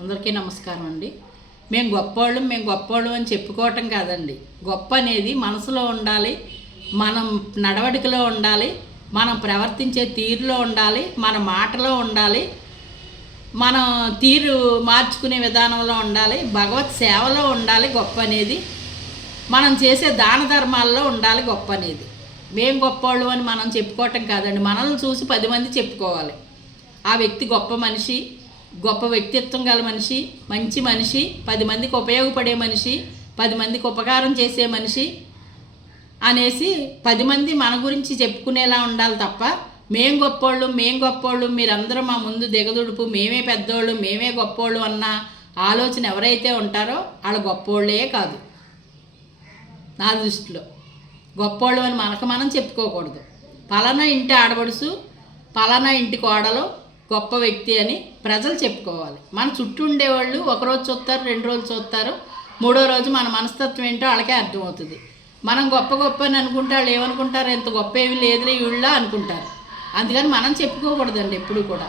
అందరికీ నమస్కారం అండి. మేము గొప్పోళ్ళం అని చెప్పుకోవటం కాదండి. గొప్ప అనేది మనసులో ఉండాలి, మనం నడవడికలో ఉండాలి, మనం ప్రవర్తించే తీరులో ఉండాలి, మన మాటలో ఉండాలి, మన తీరు మార్చుకునే విధానంలో ఉండాలి, భగవత్ సేవలో ఉండాలి. గొప్ప అనేది మనం చేసే దాన ధర్మాల్లో ఉండాలి. గొప్ప అనేది మేము గొప్పోళ్ళు అని మనం చెప్పుకోవటం కాదండి. మనల్ని చూసి 10 మంది చెప్పుకోవాలి. ఆ వ్యక్తి గొప్ప మనిషి, గొప్ప వ్యక్తిత్వం గల మనిషి, మంచి మనిషి, 10 మందికి ఉపయోగపడే మనిషి, 10 మందికి ఉపకారం చేసే మనిషి అనేసి 10 మంది మన గురించి చెప్పుకునేలా ఉండాలి తప్ప మేం గొప్పోళ్ళు మీరందరూ మా ముందు దిగదుడుపు, మేమే పెద్దోళ్ళు, మేమే గొప్పోళ్ళు అన్న ఆలోచన ఎవరైతే ఉంటారో వాళ్ళు గొప్పోళ్ళే కాదు. నా దృష్టిలో గొప్పోళ్ళు అని మనం చెప్పుకోకూడదు. పలానా ఇంటి ఆడబడుసు, పలానా ఇంటి కోడలు గొప్ప వ్యక్తి అని ప్రజలు చెప్పుకోవాలి. మన చుట్టూ ఉండేవాళ్ళు ఒకరోజు చూస్తారు, 2 రోజులు చూస్తారు, 3వ రోజు మన మనస్తత్వం ఏంటో వాళ్ళకే అర్థమవుతుంది. మనం గొప్ప అని అనుకుంటే వాళ్ళు ఏమనుకుంటారు, ఎంత గొప్ప ఏమి లేదులే వీళ్ళ అనుకుంటారు. అందుకని మనం చెప్పుకోకూడదండి ఎప్పుడు కూడా.